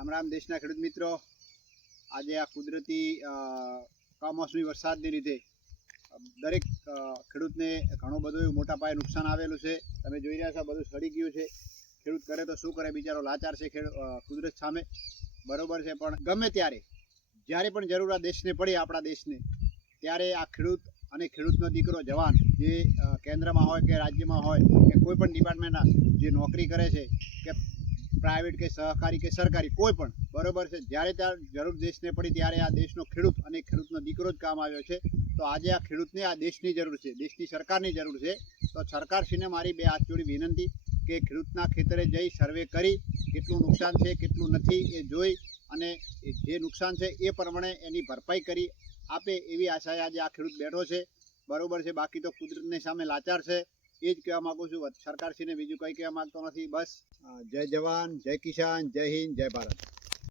રામ રામ દેશના ખેડૂત મિત્રો, આજે આ કુદરતી કમોસમી વરસાદને લીધે દરેક ખેડૂતને ઘણું બધું એવું મોટા પાયે નુકસાન આવેલું છે. તમે જોઈ રહ્યા છો બધું સડી ગયું છે. ખેડૂત કરે તો શું કરે, બિચારો લાચાર છે કુદરત સામે, બરોબર છે. પણ ગમે ત્યારે જ્યારે પણ જરૂર આ દેશને પડી, આપણા દેશને, ત્યારે આ ખેડૂત અને ખેડૂતનો દીકરો જવાન જે કેન્દ્રમાં હોય કે રાજ્યમાં હોય કે કોઈ પણ ડિપાર્ટમેન્ટના જે નોકરી કરે છે કે પ્રાઇવેટ કે સહકારી કે સરકારી કોઈ પણ, બરોબર છે, જ્યારે ત્યાં જરૂર દેશને પડી ત્યારે આ દેશનો ખેડૂત અને ખેડૂતનો દીકરો જ કામ આવ્યો છે. તો આજે આ ખેડૂતને આ દેશની જરૂર છે, દેશની સરકારની જરૂર છે. તો સરકારશ્રીને મારી બે હાથ જોડી વિનંતી કે ખેડૂતના ખેતરે જઈ સર્વે કરી કેટલું નુકસાન છે કેટલું નથી એ જોઈ અને જે નુકસાન છે એ પ્રમાણે એની ભરપાઈ કરી આપે એવી આશાએ આજે આ ખેડૂત બેઠો છે, બરોબર છે. બાકી તો કુદરતની સામે લાચાર છે, એ જ કહેવા માગું છું. સરકારશ્રીને બીજું કંઈ કહેવા માગતો નથી. બસ જય જવાન, જય કિસાન, જય હિન્દ, જય ભારત.